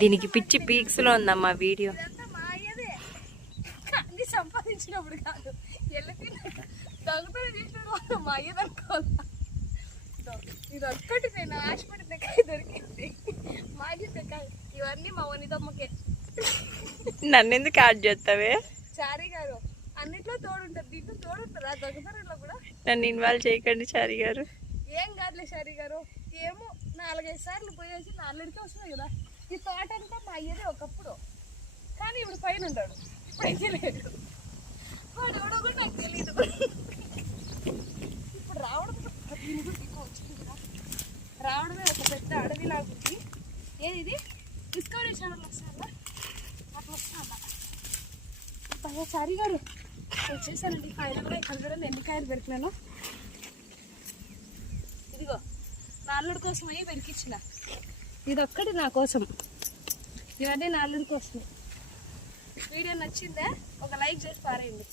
దీనికి పిచ్చి పీక్స్లో ఉందమ్మా వీడియో. సంపాదించినప్పుడు కాదు. ఇది ఒక్కటి నేను దొరికింది. ఇవన్నీ మా వనిదమ్మకే నన్ను ఎందుకు యాడ్ చేస్తావే? చారీ గారు అన్నిట్లో తోడుంటారు. దీంట్లో తోడుంటారా? దొంగతనంలో కూడా? నన్ను ఇన్వాల్వ్ చేయకండి చారి గారు. ఏం కాదులే షారి గారు. ఏమో నాలుగైదు సార్లు పోయేసి నాలుగుడికి వస్తున్నాయి కదా. ఈ తోట అంతా మా అయ్యదే ఒకప్పుడు. కానీ ఇప్పుడు పైన ఉంటాడు ఇప్పుడైతే లేడు వాడు ఎవడో కూడా నాకు తెలియదు ఇప్పుడు రావడం వచ్చింది కదా. రావడమే ఒక పెద్ద అడవి లాగుంది ఏది ఇది? డిస్కవరీ ఛానల్ వస్తుందా? అట్లా వస్తుందా భయ చారి గారు వచ్చేసానండి ఫైనల్గా ఇక్కడ కూడా ఎన్ని కాయలు అల్లుడి కోసం అయ్యి వెలికిచ్చిన ఇది ఒక్కటి నా కోసం. ఇవన్నీ నా అల్లుడి కోసం వీడియో నచ్చిందా? ఒక లైక్ చేసి పారేయండి.